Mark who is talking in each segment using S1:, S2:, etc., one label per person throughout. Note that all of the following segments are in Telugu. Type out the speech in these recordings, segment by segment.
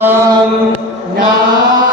S1: Um,
S2: now.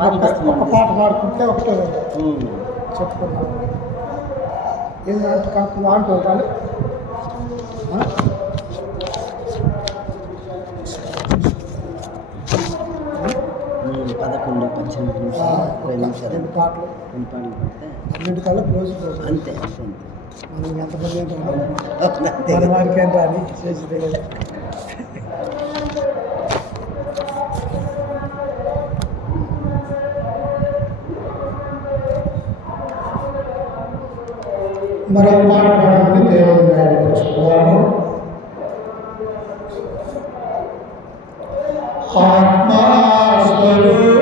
S1: ఒక పాట పాడుకుంటే ఒకటే చెప్పుకున్నాను ఏంటంటే కాకుండా అంటారు కానీ
S2: పదకొండు పద్దెనిమిది నిమిషాలు నిమిషాలు.
S1: రెండు పాటలు.
S2: రెండు పాటలు. పడితే
S1: అన్నిటికల్లా క్లోజ్
S2: అంతే అంతే
S1: మనం ఎంతమంది ఏంటో వారికి ఏంటో అని చేసి తెలియదు. మరొక పాట పాడమని దేవుని
S3: వేడుకొస్తున్నాను ఆత్మస్వరూ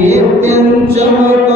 S3: কীর্তন চমক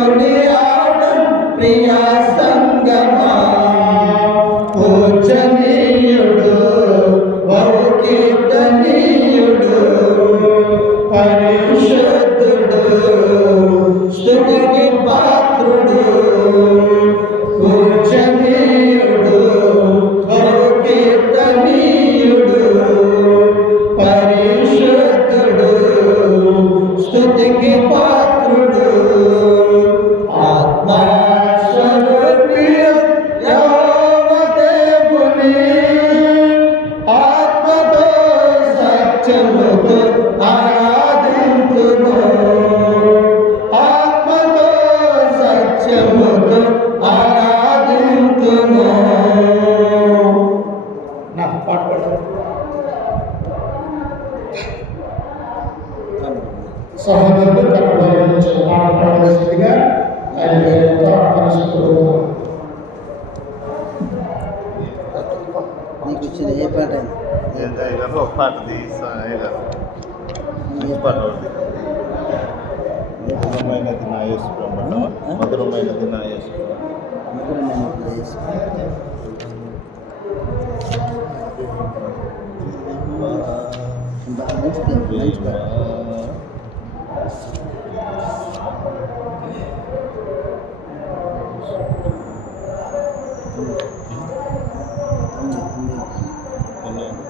S3: ఈ పాట ఒకటి మధురమైనది నా యేసు బ్రహ్మ మధురమైనది నా యేసు
S2: మధురమైన ప్లేస్ బాగా మంచిది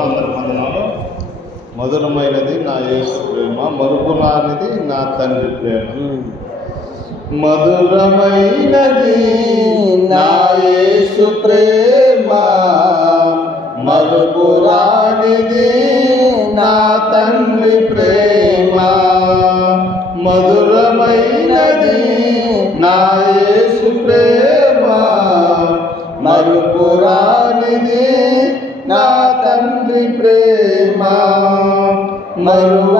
S3: అందరి వందనాలు. మధురమైనది నా యేసు ప్రేమ మరుపురానిది నా తండ్రి ప్రేమ. మధురమైనది నా యేసు ప్రేమ మరుపురానిది నా తండ్రి ప్రేమ. మధురమైనది నా యేసు Iron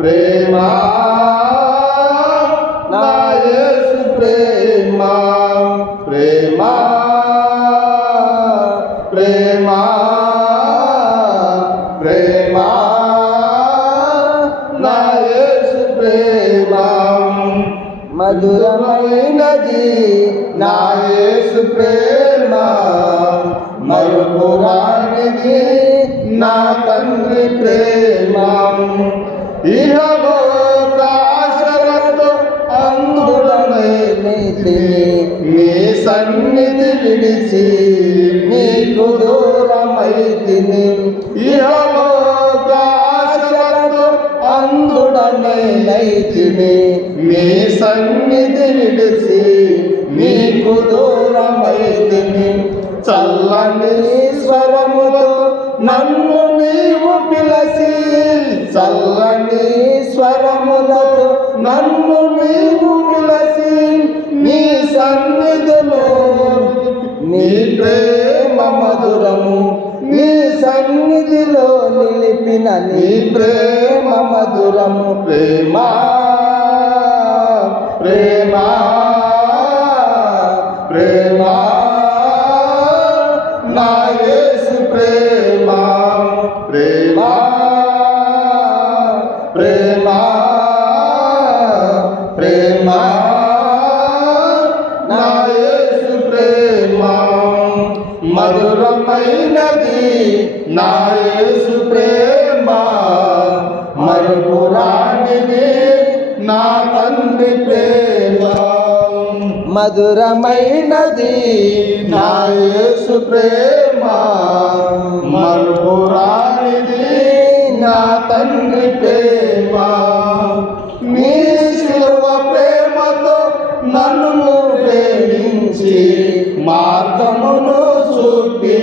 S3: ప్రేమ నీ సన్నిధి విడిచి నీకు దూరమైతిని. ఇహలోకాశలతో అందుడనైతిని నీ సన్నిధి విడిచి నీకు దూరమైతిని. చల్లని నిలిపిన నీ ప్రేమ మధురము ప్రేమ ప్రేమ ప్రేమ. మధురమైనది నాయసు ప్రేమ మరుపురానిది నా తండ్రి ప్రేమ. నీ శిల్వ ప్రేమతో నన్ను ప్రేమించి మార్గమును చూపి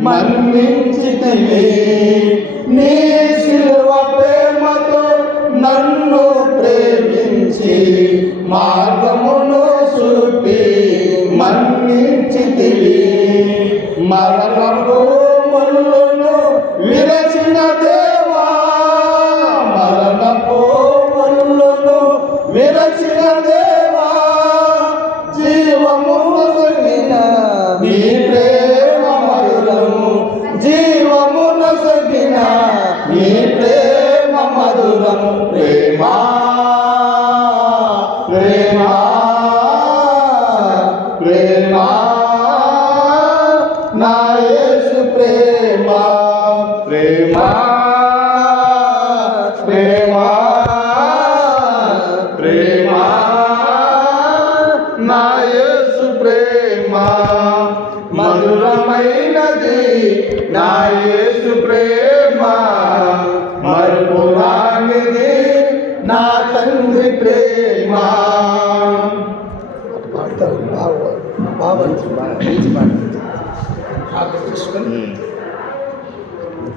S3: మన్నించితివి నీ శిల్వ ప్రేమతో నన్ను ప్రేమించి విరచిన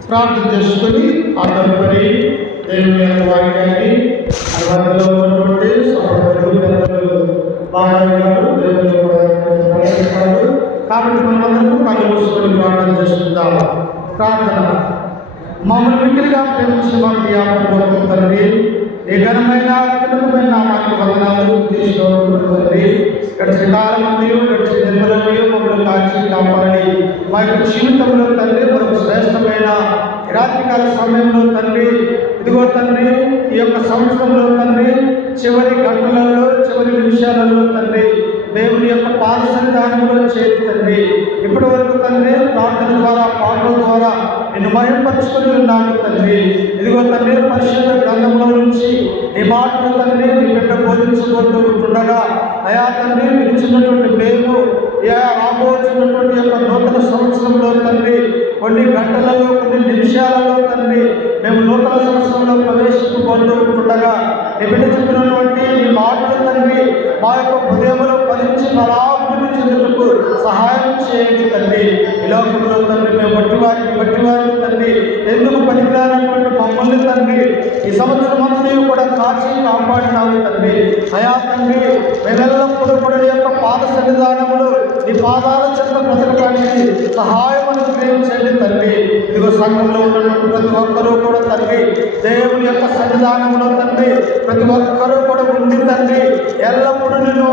S4: ప్రార్థన చేసుకొని ఆధారపడి దేవుని యొక్క వాక్యాన్ని అందులో ఉన్నటువంటి సహోదరులు పెద్దలు బాగా దేవుని కూడా కాబట్టి మనమందరం కళ్ళు మూసుకొని ప్రార్థన ప్రార్థన. మమ్మల్ని మిగిలిగా ప్రేమించిన మా జ్ఞాపకం తండ్రి ఏ ఘనమైన అత్యున్నతమైన నామానికి వందనాలు తీసుకోవడం ఇక్కడ గడిచిన కాలం మరియు గడిచిన మమ్మల్ని కాచి కాపాడి మా యొక్క జీవితంలో తండ్రి మనకు శ్రేష్టమైన ఈ రాత్రికాల సమయంలో తండ్రి ఇదిగో తండ్రి ఈ యొక్క సంవత్సరంలో తండ్రి చివరి గంటలలో చివరి నిమిషాలలో తండ్రి దేవుని యొక్క పాద సన్నిధానంలో చేరుతండి ఇప్పటి వరకు తండ్రి ప్రార్థన ద్వారా పాటల ద్వారా నిన్ను మయంపరుచుకొని ఉన్నాను తండ్రి. ఇదిగో తండ్రి పరిశుద్ధ గ్రంథంలో నుంచి నీ మాటలు తండ్రి నీ బిడ్డ బోధించబోతూ ఉంటుండగా అయా తండ్రి నిలిచినటువంటి మేము రాబోతున్నటువంటి యొక్క నూతన సంవత్సరంలో తండ్రి కొన్ని గంటలలో కొన్ని నిమిషాలలో తండ్రి మేము నూతన సంవత్సరంలో ప్రవేశించబోతూ ఉంటుండగా నీ బిడ్డ చెప్పినటువంటి నీ మాటలు తండ్రి మా యొక్క హృదయంలో ఫలించి ఫలాభివృద్ధి చెందుటకు సహాయం చేయండి తండ్రి. ఈ తండ్రి మేము బట్టి వారికి బట్టి వారికి తండ్రి. ఎందుకు పనికిరానటువంటి మమ్మల్ని తండ్రి? ఈ సంవత్సరం అంతా కూడా కాచి కాపాడినావు తండ్రి. అయా తండ్రి మేమెల్లప్పుడూ కూడా యొక్క పాద సన్నిధానములు నీ పాదాల చెంత బ్రతకడానికి సహాయం అనుగ్రహించండి తండ్రి. ఇదిగో సంఘంలో ఉన్నటువంటి ప్రతి ఒక్కరూ కూడా తండ్రి దేవుని యొక్క సన్నిధానంలో తండ్రి ప్రతి ఒక్కరూ కూడా ఉండి తండ్రి ఎల్లప్పుడూ నిన్ను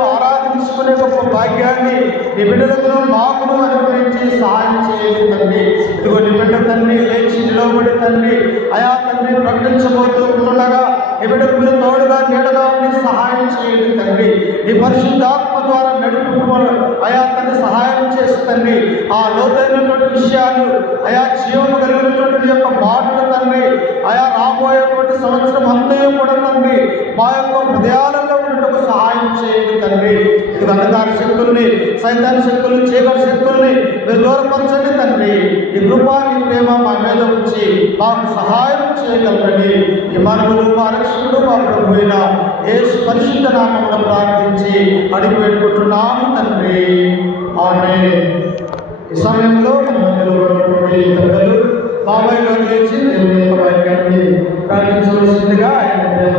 S4: దర్శించుకునే గొప్ప భాగ్యాన్ని నీ బిడ్డలకు మాకును అనుగ్రహించి సహాయం చేయండి. తండ్రి ఇదిగో నీ బిడ్డ తండ్రి లేచి నిలవబడి తండ్రి అయా తండ్రి ప్రకటించబోతూ ఉండగా నీ బిడ్డకు మీరు తోడుగా నీడగా ఉండి సహాయం చేయండి తండ్రి. నీ పరిశుద్ధాత్మ ద్వారా నడుపు అయా తండ్రి సహాయం చేసి తండ్రి. ఆ లోతైనటువంటి విషయాలు అయా జీవము కలిగినటువంటి యొక్క మాటలు తండ్రి. అయా రాబోయేటువంటి సంవత్సరం అంతా కూడా తండ్రి మా యొక్క హృదయాలలో ఉన్నట్టుకు సహాయం చేయండి తండ్రి. దండదారి శక్తుల్ని సైతాన్ శక్తులు చీకటి శక్తుల్ని మీరు దూరపరచండి తండ్రి. ఈ కృపాన్ని ప్రేమ మా మీద ఉంచి మాకు సహాయం చేయగలండి ఈ మనములు మా రక్షకుడు మా ప్రభుత్వ ఏ పరిశుద్ధ నామంలో ప్రార్థించి అడిగి పెట్టుకుంటున్నాము తండ్రి. ఆమె ఈ సమయంలో బాబాయ్ లేచి చేసి ప్రార్థించవలసిందిగా ఆయన ప్రేమ